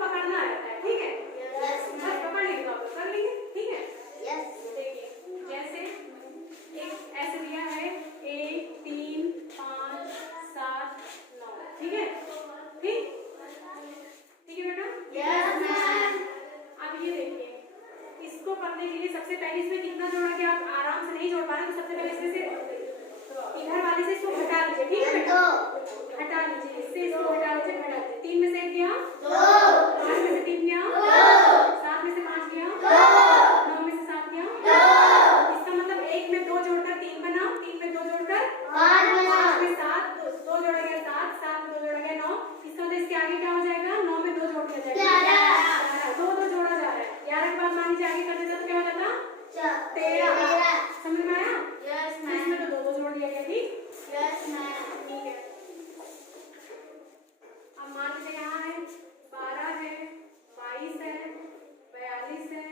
पकड़ना रहता है, ठीक है? बस पकड़ लेंगे तो आप लोग कर लेंगे, ठीक है? देखिए जैसे एक ऐसे दिया है 1 3 5 7 9, ठीक है? ठीक है बेटा? अब ये देखिए, इसको करने के लिए सबसे पहले इसमें कितना जोड़ा कि आप आराम से नहीं जोड़ पा रहे तो सबसे पहले इसमें से इधर वाले से इसको हटा लीजिए, ठीक है बेटा? हटा लीजिए, इससे इसको हटा लीजिए, हटा लीजिए। 3 में से 1 गया, 5 में से 3 गया, 7 में से 5 गया, 9 में से 7 गया। इसका मतलब 1 में 2 जोड़कर 3 बना, 3 में 2 जोड़कर 5 में 7, 2 जोड़ा गया 7, 7 में 2 जोड़ा गया 9। इसका मतलब इसके आगे क्या हो जाएगा? 9 में 2 जोड़ दिया जाएगा, 2 जोड़ा जा रहा है। 11 के बाद मान लीजिए आगे कर देता तो क्या हो जाता? 13। समझ में आया? इसमें तो 2 जोड़ दिया गया, ठीक? ठीक है। अब मान लीजिए यहाँ है 12 है, 22 है, 42 है,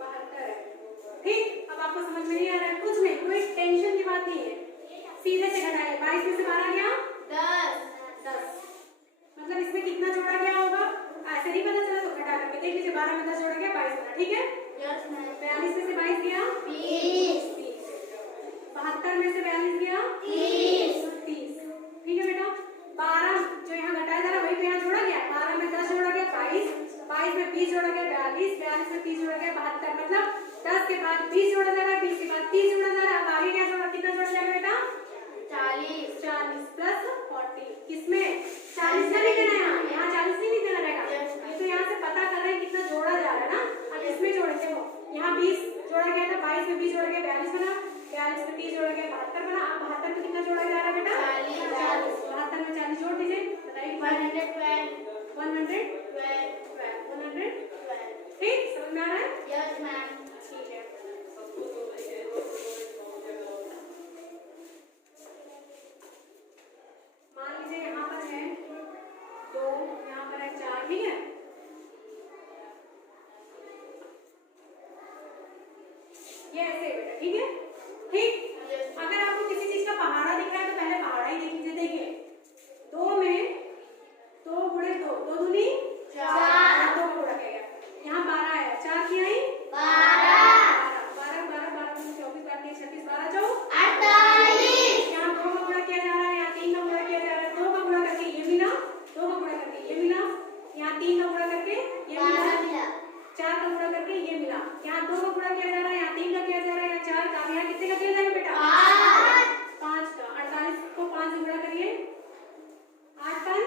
72 है, ठीक? अब आपको समझ में नहीं आ रहा है? कुछ नहीं, कोई टेंशन की बात नहीं है, सीधे से घटाइए। 22 में से 12 गया 10। मतलब इसमें कितना जोड़ा गया होगा? ऐसे नहीं पता चला तो घटा करके देख लीजिए। 12 में 10 जोड़ा गया 22 बना, ठीक है? 42 में से 22 गया 20। 72 में से 42 गया 30। ठीक है बेटा? 12 जो यहाँ घटाया जा रहा है वही तो यहाँ जोड़ा गया। 12 में 10 जोड़ा गया 22, 22 में 20 जोड़ा गया 42, 42 में 30 जोड़ा गया 72। मतलब 10 के बाद 20 जोड़ा जा रहा है, 20 के बाद 30 जोड़ा जा रहा है। अब आगे क्या जोड़ा, कितना जोड़ा जाएगा बेटा? 40 प्लस 40। किसमें 40 का नहीं देना है, यहाँ 40 नहीं देना रहेगा। ये तो यहाँ से पता कर रहे हैं कितना जोड़ा जा रहा है ना। अब इसमें जोड़ते हो, यहाँ 20 जोड़ा गया था, 22 में 20 जोड़ा गया 42 बना, 42 में 30 जोड़ा गया 72 बना। अब 72 में कितना जोड़ा जा रहा है बेटा? 40। 72 में 40 जोड़ दीजिए, बताइए। 112। ठीक, समझ में आ रहा है? ठीक है। मान लीजिए यहाँ पर है 2, यहाँ पर है 4, ठीक है? ये ऐसे बेटा, ठीक है? ठीक। अगर आपको किसी चीज का पहाड़ा दिख रहा है तो पहले पहाड़ा ही देख लीजिए। देखिए 2 में 2 गुणे 2, 2 दूनी 4, 2 का गुणा किया गया। यहाँ 12 है, 4 की आई 12, 24, 36, 12 जो 48। यहाँ 2 का गुणा किया जा रहा है, यहाँ 3 का गुणा किया जा रहा है। 2 का गुणा करके ये मिला, 2 का गुणा करके ये मिला, यहाँ 3 का गुणा करके ये मिला, 4 का गुणा करके ये मिला। यहाँ 2 का गुणा किया जा रहा है, यहाँ 3 का किया जा रहा है, यहाँ 4 का। यहाँ कितने का किया जाएगा बेटा? 5 का। 48 को 5 से गुणा करिए, 8 5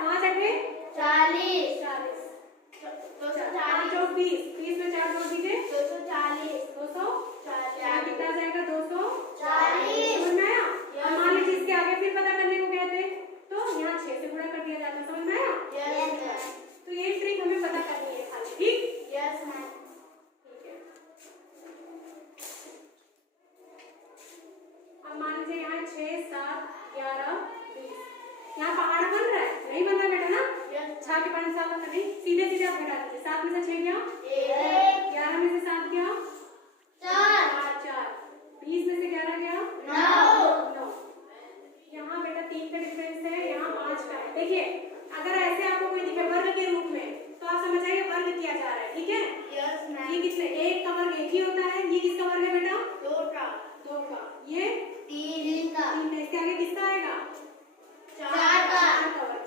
5 8 40, 4 20, 20 में 4 जोड़ दीजिए 240। यहाँ कितना आ जाएगा? 240। समझ में आया? अब मान लीजिए इसके आगे फिर पता करने को कहते तो यहाँ 6 से गुणा कर दिया जाता। समझ में आया? तो ये ट्रिक हमें पता करनी है खाली, ठीक? ठीक है। अब मान लीजिए यहाँ 6 7 11 20, यहाँ पहाड़ बन रहा है, नहीं बन रहा बेटा ना? 6 के 5 7 नहीं, सीधे सीधे आप घटा दीजिए। 7 में से 6 गया 1, 11 में से 7 गया 4, 20 में से 11 गया 9। यहाँ बेटा 3 का डिफरेंस है, यहाँ 5 का है। देखिए अगर ऐसे आपको कोई दिखे वर्ग के रूप में तो आप समझ जाइए वर्ग किया जा रहा है, ठीक है? ये किसने, 1 का वर्ग 1 ही होता है। ये किसका वर्ग है बेटा? 2 का। ये 3 का। इसके आगे किसका आएगा? 4 का।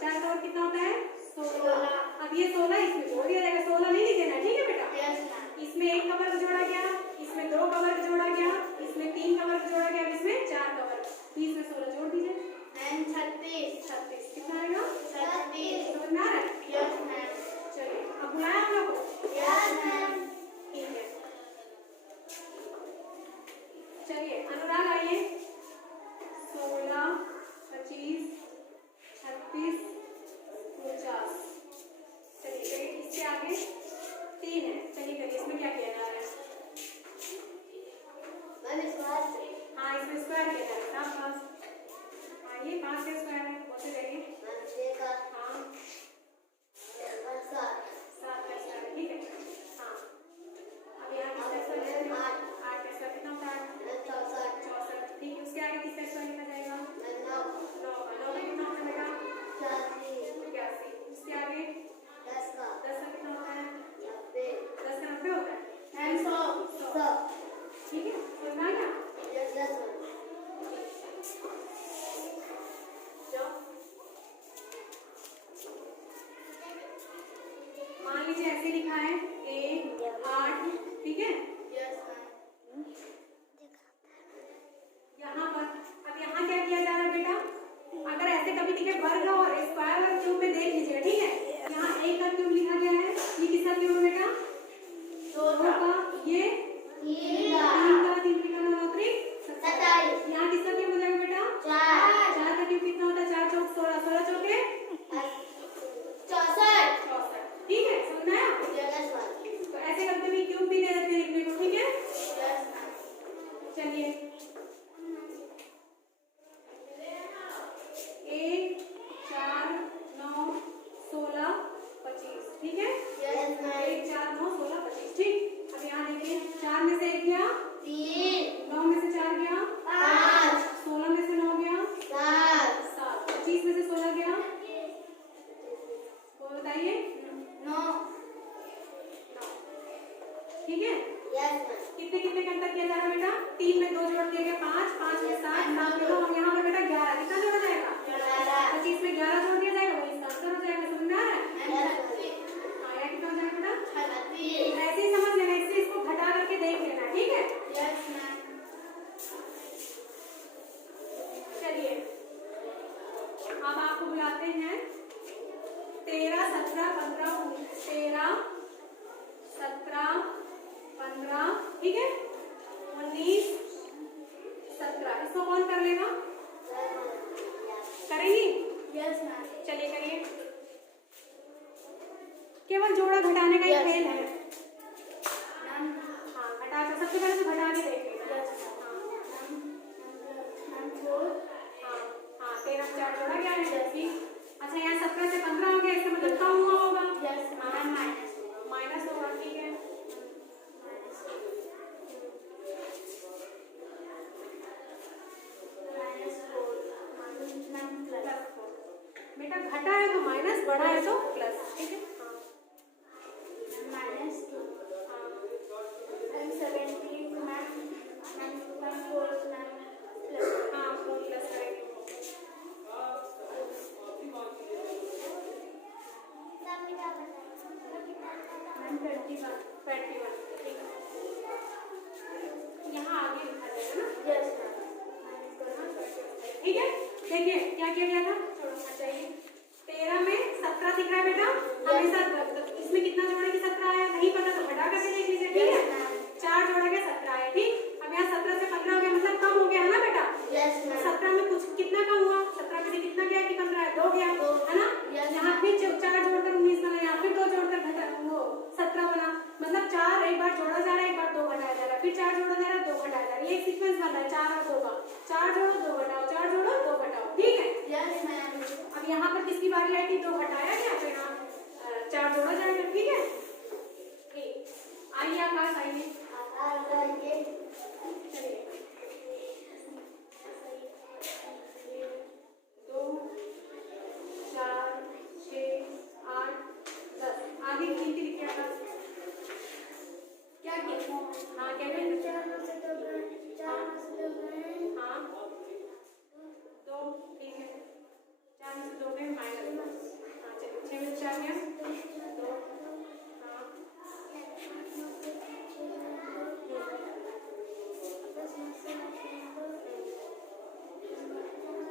4 का वर्ग कितना होता है? 16। अब ये 16 इसमें जोड़ दिया जाएगा, 16 नहीं देना, ठीक है बेटा? इसमें 1 का वर्ग जोड़ा गया, इसमें 2 का वर्ग जोड़ा गया, इसमें 3 का वर्ग जोड़ा गया, इसमें 4 का वर्ग। 20 में 16 जोड़ दीजिए, 36 कितना आएगा? 36। समझ में आ रहा है? चलिए अब बुलाया आप लोग को? ठीक है। चलिए अनुराग आइए। 16 25 36 49। चलिए इससे आगे 3 है। चलिए करिए, इसमें क्या किया जा रहा है? हाँ इसमें स्क्वायर किया जा रहा है। 5 का स्क्वायर है, बोलते जाइए। ठीक है, वर्ग और स्क्वायर और क्यूब में देख लीजिएगा, ठीक है। यहाँ एक का क्यूब लिखा गया है, ये किसका क्यूब है बेटा? 2 का, ये 3 का, 3 का 9 और 27। यहाँ किसका क्यूब हो जाएगा बेटा? 4 का क्यूब कितना होता है? 4 चौक 16, 16 चौके 64, ठीक है, समझना है आपको? तो ऐसे करते हुए क्यूब भी दे देते हैं लिखने को, ठीक है। चलिए 1 4 9 16 25, ठीक है। 1 4 9 16 25, ठीक। अब यहाँ देखिए 4 में से 1 गया 3, 9 में से 4 गया 5, 16 में से 9 गया 7, 25 में से 16 गया, वो बताइए 9, ठीक है। कितने कितने का अंतर किया जा रहा है बेटा? 3 में 2 जोड़ दिया गया 5, 5 में 7, 7 में 2, हम यहाँ पर बेटा 11, कितना जोड़ा जाएगा? 25 में 11 जोड़ दिया जाएगा, वही इसका आंसर हो जाएगा, समझ में आ रहा है? हाँ, यहाँ कितना हो जाएगा बेटा? ऐसे ही समझ लेना, इससे इसको घटा करके देख लेना, ठीक है। चलिए अब आपको बुलाते हैं 13 17 15 13 17 15, ठीक है, 19 17, इसको कौन कर लेगा? करेंगी? चलिए करिए, केवल जोड़ा घटाने का ही खेल है। हाँ, घटा कर सबसे पहले तो घटा के देखिएगा। हाँ 13 में 4 जोड़ा गया है, ठीक। अच्छा यहाँ 17 से 15 हो गया, इसका मतलब कम हुआ होगा, माइनस होगा, ठीक है। बेटा घटा है तो माइनस, बढ़ा है तो प्लस, ठीक है। हाँ 4 प्लस करेंगे, 21, ठीक है। यहाँ आगे लिखा जाएगा ना, ठीक है। देखिए क्या किया गया था, छोड़ना चाहिए। 13 में 17 दिख रहा है बेटा, हमेशा इसमें कितना जोड़े की 17 आया नहीं पता तो घटा करके देख लीजिए, ठीक है। 4 जोड़ा गया 17 आया, ठीक। अब यहाँ 17 से 15 हो गया, मतलब कम हो गया है ना बेटा? 17 में कुछ कितना कम हुआ? 17 में से कितना गया कि 15 है? 2 गया, है ना। यहाँ फिर 4 जोड़कर 19 बना, यहाँ फिर 2 जोड़कर घटा वो 17 बना, मतलब 4 एक बार जोड़ा जा रहा है, एक बार 2 घटाया जा रहा है, फिर 4 जोड़ा जा रहा है, 2 घटाया जा रहा है, ये एक सीक्वेंस बन रहा है 4 और 2 का। 4 जोड़ो 2 घटाओ, 4 जोड़ो 2 घटाओ, ठीक है। अब यहाँ पर किसकी बारी आई थी? 2 घटाया गया, फिर यहाँ 4 जोड़ा जाएगा, ठीक है। ठीक, आइए आप पास आइए, चलिए 2 4 6 8 10, आगे गिनती लिखिए आप क्या किया? हाँ क्या करें? हाँ 2, ठीक है, 4 में से 2 में माइनस, हाँ चलिए 6 में 4 गया 2, हाँ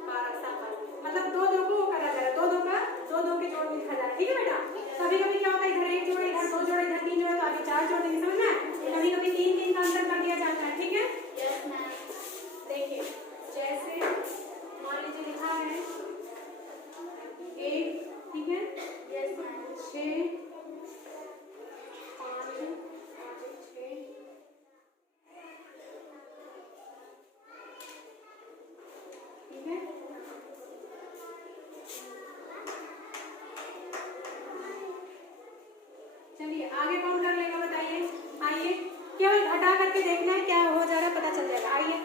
12 7, मतलब 2 2 को वो करा जा रहा है, 2 2 का 2 के जोड़ में लिखा जा रहा है, ठीक है बेटा। कभी कभी क्या होता है, इधर 1 जोड़, इधर 2 जोड़, इधर 3 जोड़, तो आगे 4 जोड़ देंगे, समझना है। कभी कभी 3 का अंतर कर दिया जाता है, ठीक है। देखिए जैसे मान लीजिए लिखा है 1, ठीक है, 6 5 6, ठीक है। चलिए आगे कौन कर लेगा बताइए, आइए, केवल घटा करके देखना है क्या हो जा रहा है, पता चल जाएगा, आइए।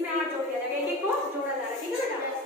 में 8 जोड़ दिया जाएगा, एक एक को जोड़ा जा रहा है, ठीक है बेटा।